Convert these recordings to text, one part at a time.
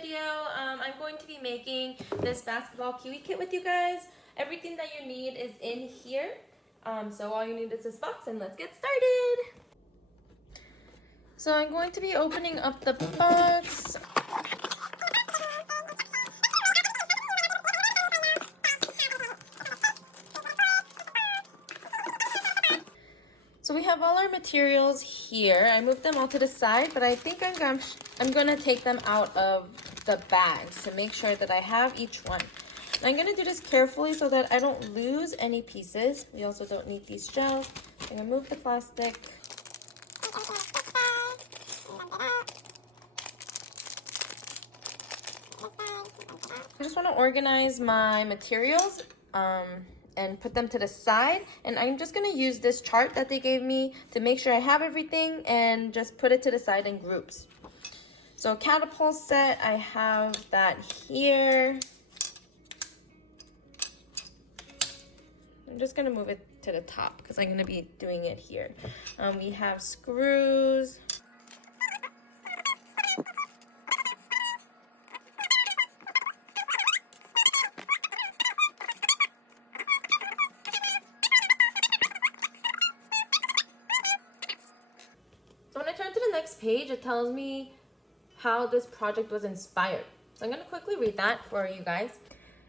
video. I'm going to be making this basketball Kiwi kit with you guys. Everything that you need is in here. So all you need is this box and let's get started. So I'm going to be opening up the box. So we have all our materials here. I moved them all to the side, but I think I'm gonna take them out of the bags to make sure that I have each one. And I'm gonna do this carefully so that I don't lose any pieces. We also don't need these gels. I'm gonna move the plastic. I just wanna organize my materials and put them to the side, and I'm just gonna use this chart that they gave me to make sure I have everything and just put it to the side in groups. So Catapult set, I have that here. I'm just gonna move it to the top because I'm gonna be doing it here. We have screws. So when I turn to the next page, it tells me how this project was inspired. So I'm gonna quickly read that for you guys.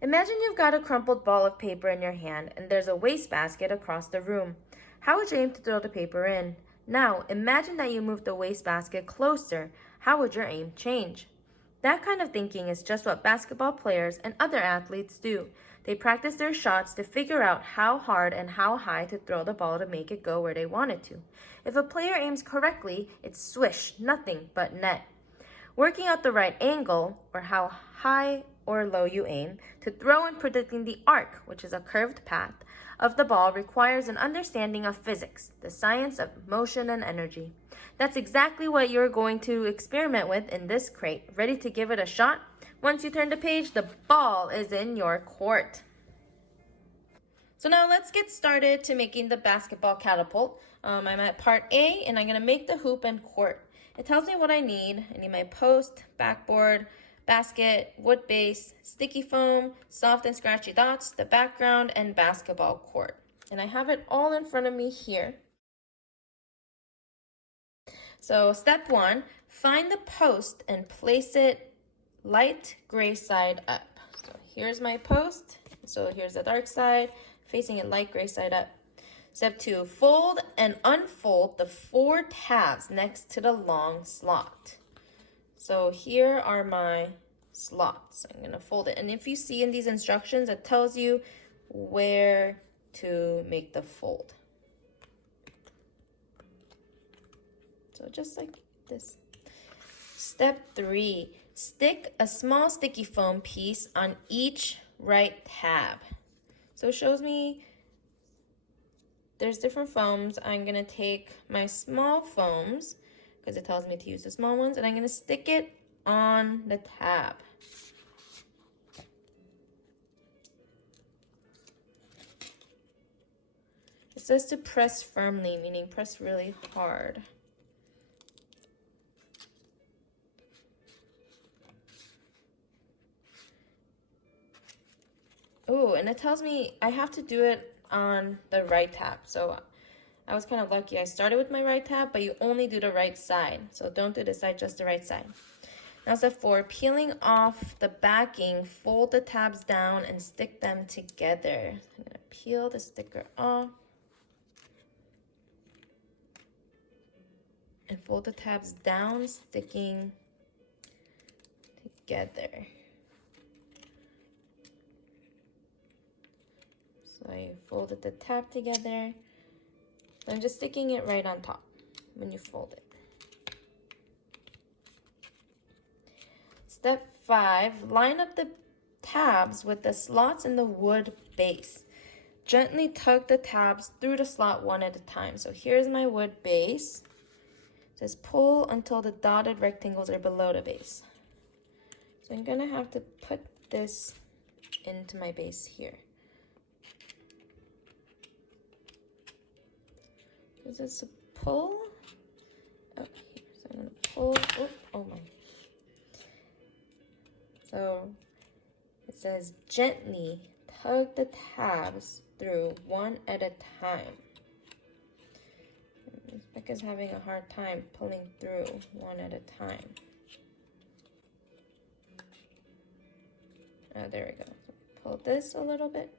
Imagine you've got a crumpled ball of paper in your hand and there's a wastebasket across the room. How would you aim to throw the paper in? Now, imagine that you move the wastebasket closer. How would your aim change? That kind of thinking is just what basketball players and other athletes do. They practice their shots to figure out how hard and how high to throw the ball to make it go where they want it to. If a player aims correctly, it's swish, nothing but net. Working out the right angle, or how high or low you aim, to throw and predicting the arc, which is a curved path, of the ball requires an understanding of physics, the science of motion and energy. That's exactly what you're going to experiment with in this crate. Ready to give it a shot? Once you turn the page, the ball is in your court. So now let's get started to making the basketball catapult. I'm at part A and I'm gonna make the hoop and court. It tells me what I need. I need my post, backboard, basket, wood base, sticky foam, soft and scratchy dots, the background, and basketball court. And I have it all in front of me here. So step 1, find the post and place it light gray side up. So here's my post. So here's the dark side, facing it light gray side up. Step 2, fold and unfold the 4 tabs next to the long slot. So here are my slots. I'm gonna fold it. And if you see in these instructions, it tells you where to make the fold. So just like this. Step 3, stick a small sticky foam piece on each right tab. So it shows me there's different foams. I'm gonna take my small foams because it tells me to use the small ones, and I'm gonna stick it on the tab. It says to press firmly, meaning press really hard. Oh, and it tells me I have to do it on the right tab. So I was kind of lucky. I started with my right tab, but you only do the right side. So don't do this side, just the right side. Now step 4, peeling off the backing, fold the tabs down and stick them together. I'm gonna peel the sticker off and fold the tabs down, sticking together. So I folded the tab together. I'm just sticking it right on top when you fold it. Step 5, line up the tabs with the slots in the wood base. Gently tug the tabs through the slot one at a time. So here's my wood base. It says pull until the dotted rectangles are below the base. So I'm gonna have to put this into my base here. Is this a pull? Oh, here. So I'm gonna pull. Oh my. So it says gently tug the tabs through one at a time. Becca's having a hard time pulling through one at a time. Oh, there we go. So pull this a little bit.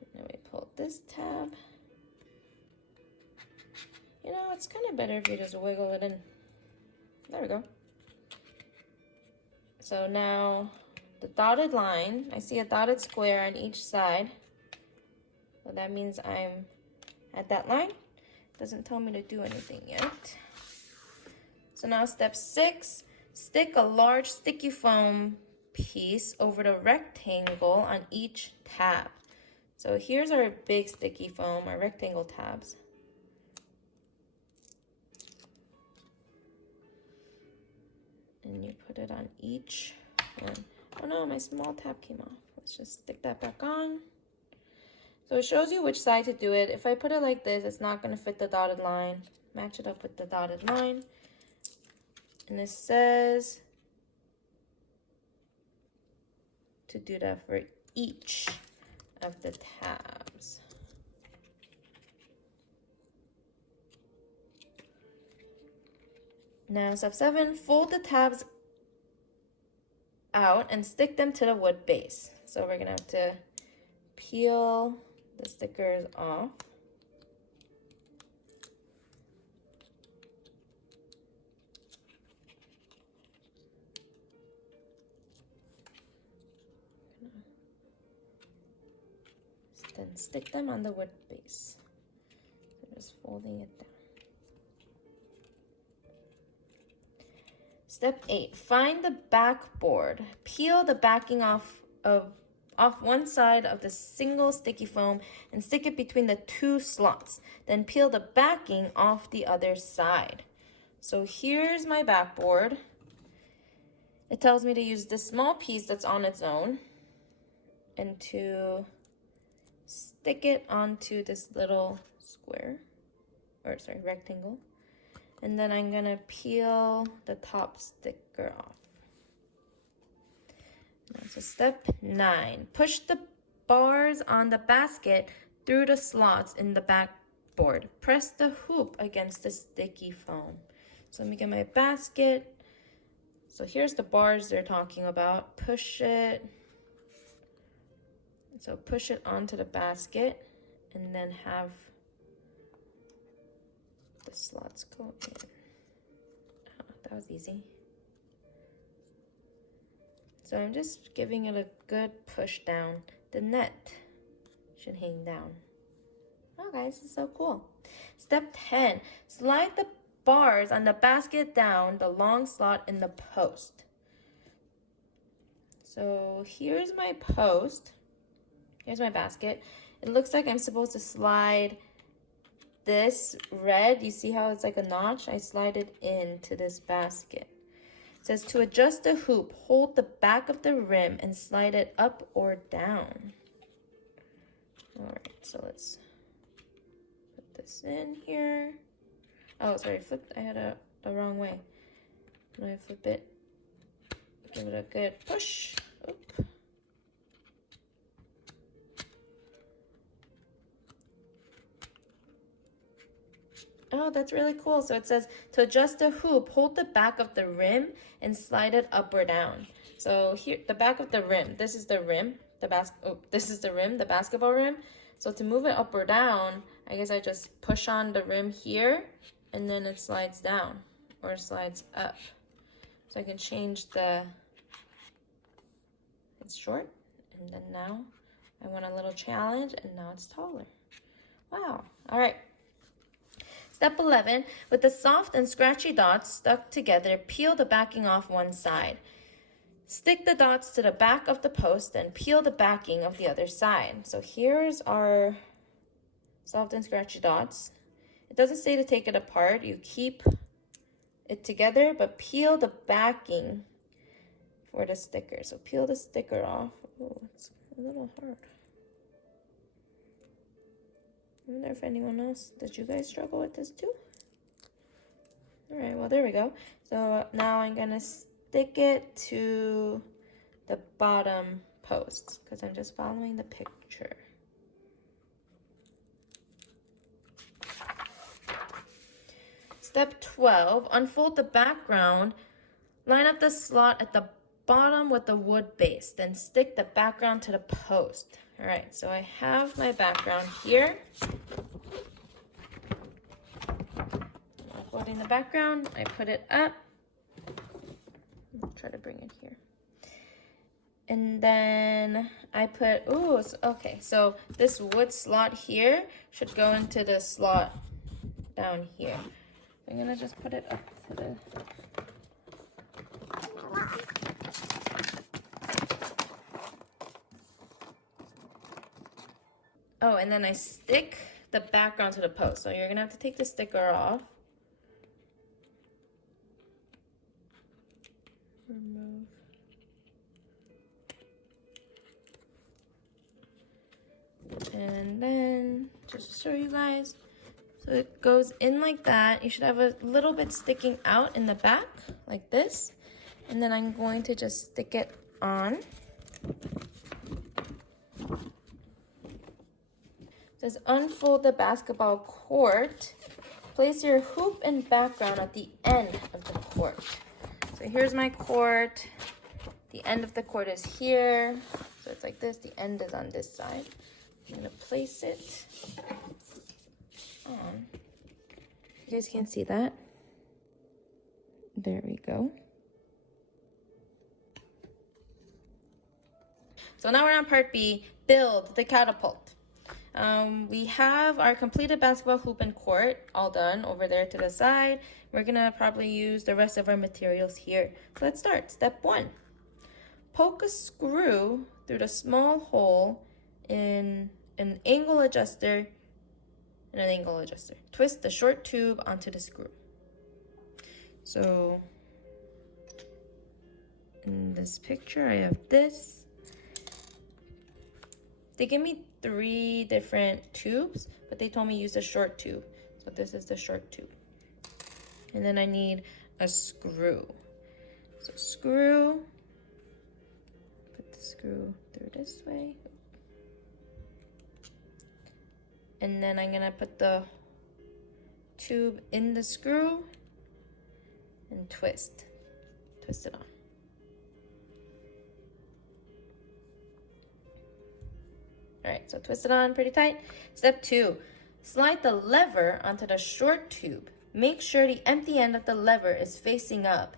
And then we pull this tab. You know, it's kind of better if you just wiggle it in. There we go. So now the dotted line, I see a dotted square on each side. So that means I'm at that line. Doesn't tell me to do anything yet. So now step 6, stick a large sticky foam piece over the rectangle on each tab. So here's our big sticky foam, our rectangle tabs. And you put it on each one. Oh no, my small tab came off. Let's just stick that back on. So it shows you which side to do it. If I put it like this, it's not going to fit the dotted line. Match it up with the dotted line. And it says to do that for each of the tabs. Now step 7, fold the tabs out and stick them to the wood base. So we're going to have to peel the stickers off. Then stick them on the wood base. So just folding it down. Step 8, find the backboard. Peel the backing off one side of the single sticky foam and stick it between the 2 slots. Then peel the backing off the other side. So here's my backboard. It tells me to use this small piece that's on its own and to stick it onto this little square, or sorry, rectangle. And then I'm gonna peel the top sticker off. So step 9, push the bars on the basket through the slots in the backboard. Press the hoop against the sticky foam. So let me get my basket. So here's the bars they're talking about. Push it. So push it onto the basket and then have the slots go in. Oh, that was easy. So I'm just giving it a good push down. The net should hang down. Oh guys, this is so cool. Step 10, slide the bars on the basket down the long slot in the post. So here's my post. Here's my basket. It looks like I'm supposed to slide this red. You see how it's like a notch? I slide it into this basket. It says to adjust the hoop, hold the back of the rim and slide it up or down. All right, so let's put this in here. Oh, sorry, I had it the wrong way. When I flip it, give it a good push. Oop. Oh, that's really cool. So it says to adjust the hoop, hold the back of the rim and slide it up or down. So here, the back of the rim, this is the rim, this is the rim, the basketball rim. So to move it up or down, I guess I just push on the rim here and then it slides down or slides up. So I can change it's short, and then now I want a little challenge and now it's taller. Wow. All right. Step 11, with the soft and scratchy dots stuck together, peel the backing off one side. Stick the dots to the back of the post and peel the backing of the other side. So here's our soft and scratchy dots. It doesn't say to take it apart. You keep it together, but peel the backing for the sticker. So peel the sticker off. Oh, it's a little hard. I wonder if anyone else, did you guys struggle with this too? All right, well, there we go. So now I'm gonna stick it to the bottom posts because I'm just following the picture. Step 12, unfold the background. Line up the slot at the bottom with the wood base, then stick the background to the post. All right, so I have my background here. Unfolding the background, I put it up. I'll try to bring it here. And then I put, okay, so this wood slot here should go into the slot down here. I'm gonna just put it up to the... Oh, and then I stick the background to the post. So you're gonna have to take the sticker off. Remove. And then, just to show you guys, so it goes in like that. You should have a little bit sticking out in the back, like this. And then I'm going to just stick it on. It says unfold the basketball court. Place your hoop and background at the end of the court. So here's my court. The end of the court is here. So it's like this. The end is on this side. I'm gonna place it on. You guys can't see that. There we go. So now we're on part B, build the catapult. We have our completed basketball hoop and court all done over there to the side. We're gonna probably use the rest of our materials here. So let's start. Step 1. Poke a screw through the small hole in an angle adjuster. Twist the short tube onto the screw. So in this picture, I have this. They give me 3 different tubes, but they told me use the short tube. So this is the short tube. And then I need a screw. So screw, put the screw through this way. And then I'm gonna put the tube in the screw and twist it on. All right, so twist it on pretty tight. Step 2, slide the lever onto the short tube. Make sure the empty end of the lever is facing up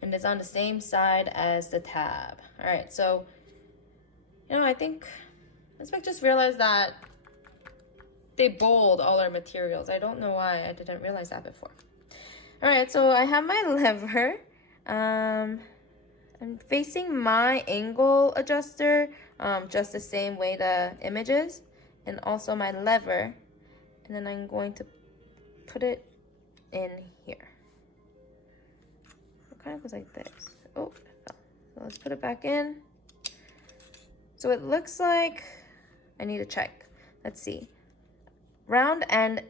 and is on the same side as the tab. All right, so, I think, I just realized that they bold all our materials. I don't know why I didn't realize that before. All right, so I have my lever. I'm facing my angle adjuster just the same way the image is, and also my lever. And then I'm going to put it in here. It kind of goes like this. Oh, it fell. So let's put it back in. So it looks like I need to check. Let's see. Round end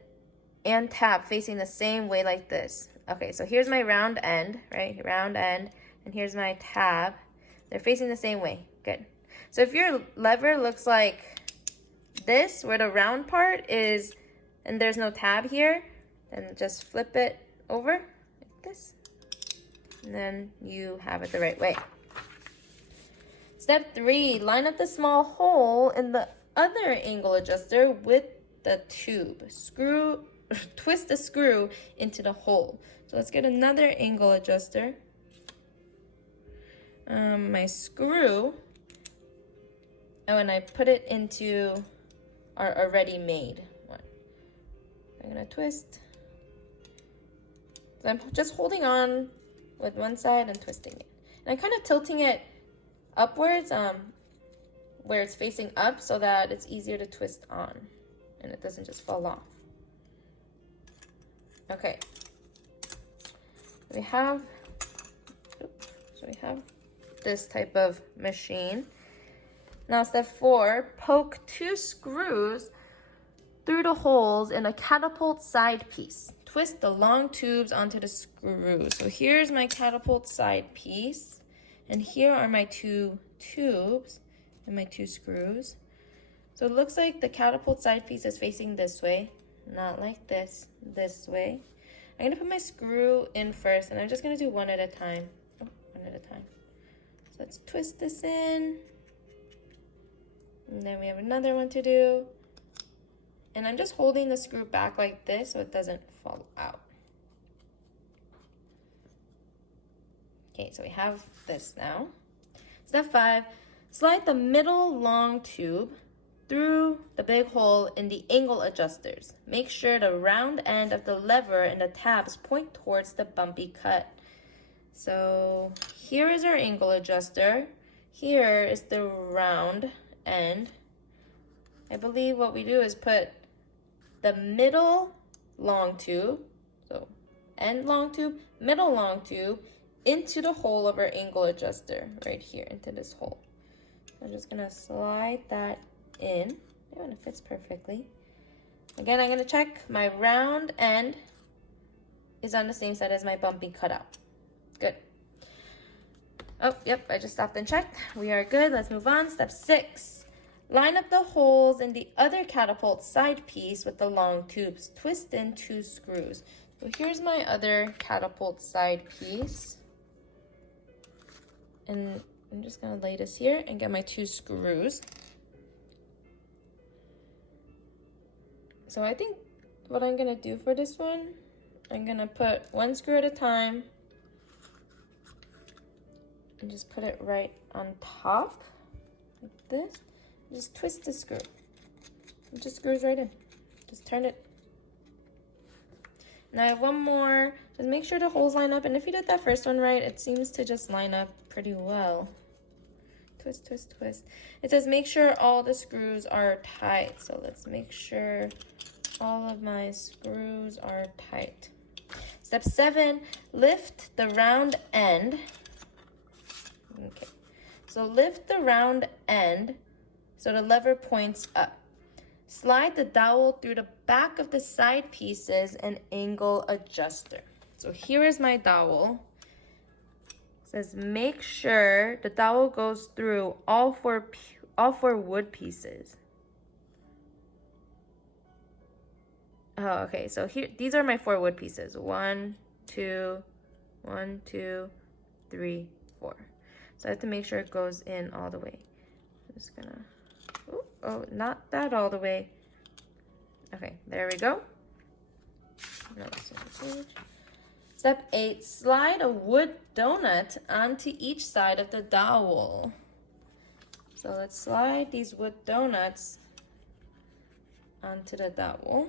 and tab facing the same way like this. Okay, so here's my round end, right? Round end, and here's my tab. They're facing the same way. Good. So if your lever looks like this, where the round part is, and there's no tab here, then just flip it over like this. And then you have it the right way. Step 3, line up the small hole in the other angle adjuster with the tube. Twist the screw into the hole. So let's get another angle adjuster. My screw. Oh, and I put it into our already made one. I'm gonna twist. So I'm just holding on with one side and twisting it. And I'm kind of tilting it upwards, where it's facing up, so that it's easier to twist on and it doesn't just fall off. Okay. We have this type of machine. Now step 4, poke 2 screws through the holes in a catapult side piece. twist the long tubes onto the screw. So here's my Catapult side piece, and here are my 2 tubes and my 2 screws. So it looks like the Catapult side piece is facing this way, not like this way. I'm gonna put my screw in first, and I'm just gonna do one at a time. Oh, one at a time. So let's twist this in. And then we have another one to do. And I'm just holding the screw back like this so it doesn't fall out. Okay, so we have this now. Step 5, slide the middle long tube through the big hole in the angle adjusters. Make sure the round end of the lever and the tabs point towards the bumpy cut. So here is our angle adjuster. Here is the round end. I believe what we do is put the middle long tube, so end long tube, middle long tube, into the hole of our angle adjuster, right here, into this hole. I'm just gonna slide that in. Oh, and it fits perfectly. Again, I'm gonna check my round end is on the same side as my bumpy cutout. Good. Oh, yep, I just stopped and checked. We are good. Let's move on. Step 6. Line up the holes in the other Catapult side piece with the long tubes. Twist in 2 screws. So here's my other Catapult side piece. And I'm just gonna lay this here and get my 2 screws. So I think what I'm gonna do for this one, I'm gonna put 1 screw at a time and just put it right on top like this. Just twist the screw. It just screws right in. Just turn it. Now I have one more. Just make sure the holes line up, and if you did that first one right, it seems to just line up pretty well. Twist, twist, twist. It says make sure all the screws are tight. So let's make sure all of my screws are tight. Step 7, lift the round end. Okay, so lift the round end so the lever points up. Slide the dowel through the back of the side pieces and angle adjuster. So here is my dowel. It says make sure the dowel goes through all four wood pieces. Oh, okay, so here, these are my 4 wood pieces. 1, 2, 1, 2, 3, 4. So I have to make sure it goes in all the way. I'm just gonna, oh, not that all the way. Okay, there we go. Step 8, slide a wood donut onto each side of the dowel. So let's slide these wood donuts onto the dowel.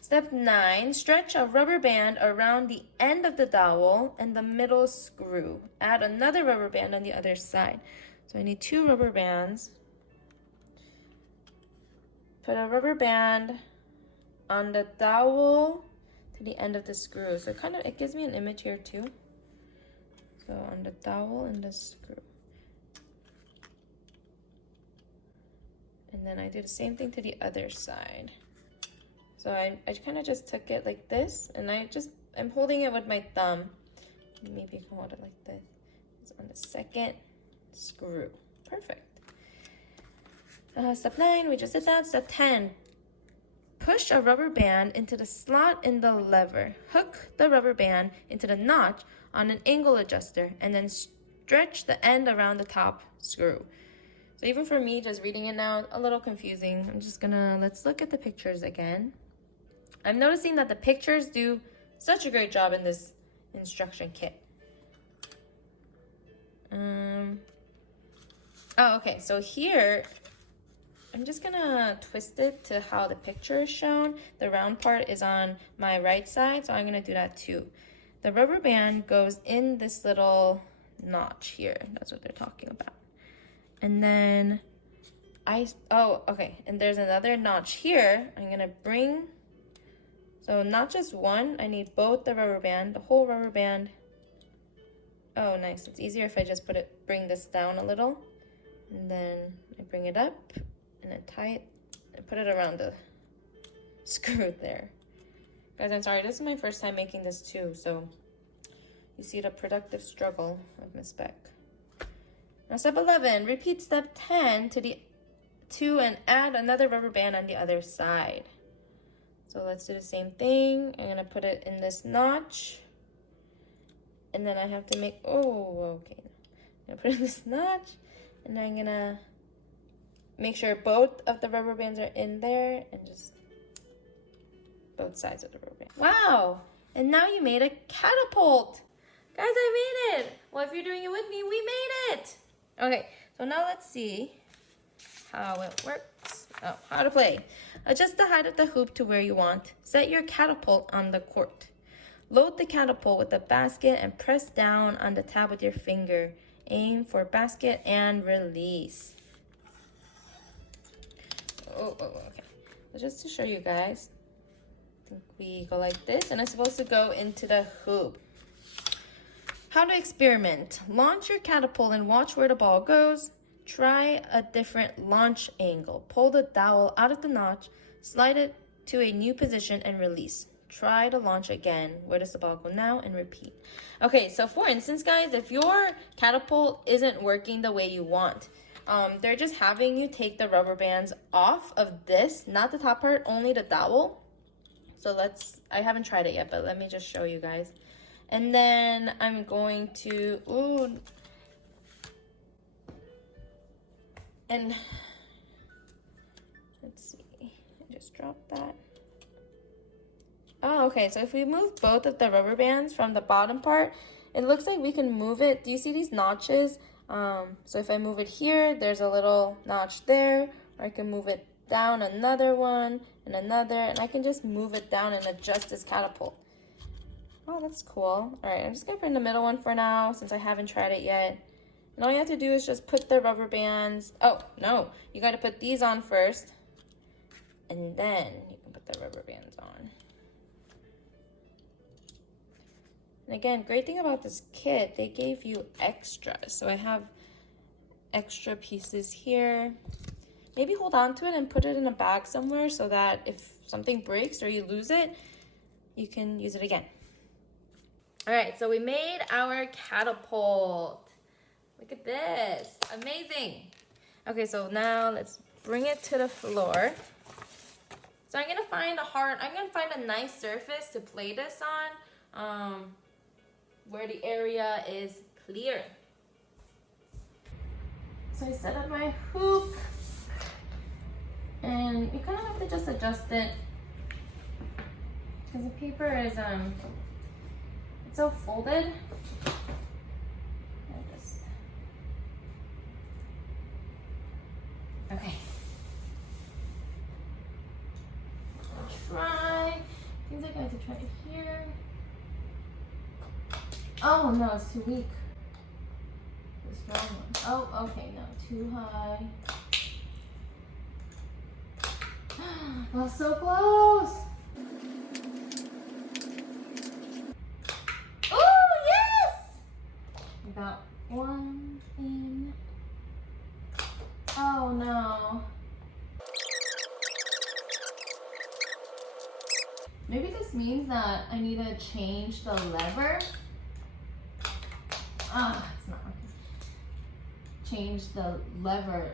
Step 9, stretch a rubber band around the end of the dowel and the middle screw. Add another rubber band on the other side. So I need 2 rubber bands. Put a rubber band on the dowel to the end of the screw. So it gives me an image here too. So on the dowel and the screw. And then I do the same thing to the other side. So I kind of just took it like this, and I'm holding it with my thumb. Maybe you can hold it like this. It's on the second screw. Perfect. Step 9, we just did that. Step 10, push a rubber band into the slot in the lever. Hook the rubber band into the notch on an angle adjuster, and then stretch the end around the top screw. So even for me, just reading it now, a little confusing. Let's look at the pictures again. I'm noticing that the pictures do such a great job in this instruction kit. Oh, okay, so here, I'm just gonna twist it to how the picture is shown. The round part is on my right side, so I'm gonna do that too. The rubber band goes in this little notch here. That's what they're talking about. And then okay, and there's another notch here. I'm gonna bring, so not just one, I need both the rubber band, the whole rubber band. Oh, nice. It's easier if I just bring this down a little, and then I bring it up and then tie it and put it around screwed there. Guys, I'm sorry. This is my first time making this too, so you see the productive struggle of Miss Beck. Now, step 11, repeat step 10 and add another rubber band on the other side. So let's do the same thing. I'm gonna put it in this notch, and then I have to make, oh, okay. I'm gonna put it in this notch, and I'm gonna make sure both of the rubber bands are in there, and just both sides of the rubber band. Wow, and now you made a catapult. Guys, I made it. Well, if you're doing it with me, we made it. Okay, so now let's see how it works. Oh, how to play. Adjust the height of the hoop to where you want. Set your catapult on the court. Load the catapult with the basket and press down on the tab with your finger. Aim for basket and release. Oh, okay. So just to show you guys, I think we go like this, and it's supposed to go into the hoop. How to experiment. Launch your catapult and watch where the ball goes. Try a different launch angle. Pull the dowel out of the notch, slide it to a new position, and release. Try to launch again. Where does the ball go now? And repeat. Okay, so for instance, guys, if your catapult isn't working the way you want, they're just having you take the rubber bands off of this, not the top part, only the dowel. So I haven't tried it yet, but let me just show you guys. And then I'm going to, and let's see, I just dropped that. Oh, okay, so if we move both of the rubber bands from the bottom part, it looks like we can move it. Do you see these notches? So if I move it here, there's a little notch there, or I can move it down another one and another, and I can just move it down and adjust this catapult. Oh, that's cool. All right, I'm just gonna put in the middle one for now since I haven't tried it yet. And all you have to do is just put the rubber bands. Oh, no, you gotta put these on first, and then you can put the rubber bands on. And again, great thing about this kit, they gave you extras. So I have extra pieces here. Maybe hold on to it and put it in a bag somewhere so that if something breaks or you lose it, you can use it again. All right, so we made our catapult. Look at this, amazing. Okay, so now let's bring it to the floor. So I'm gonna find a nice surface to play this on, where the area is clear. So I set up my hoop, and you kind of have to just adjust it because the paper is it's so folded. Okay. Try. Seems like I have to try it here. Oh no, it's too weak. The strong one. Oh, okay, no, too high. That was so close. Oh yes! I got one in. Oh no. Maybe this means that I need to change the lever. Ah, it's not working. Change the lever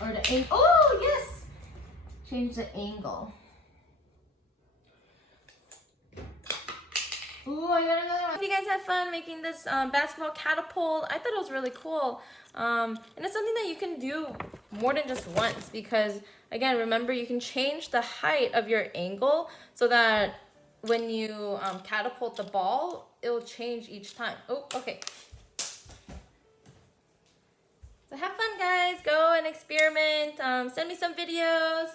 or the angle. Oh yes! Change the angle. Ooh, I got another one. If you guys had fun making this basketball catapult, I thought it was really cool. And it's something that you can do more than just once because, again, remember you can change the height of your angle so that when you catapult the ball, it will change each time. Oh, okay. So have fun, guys. Go and experiment. Send me some videos.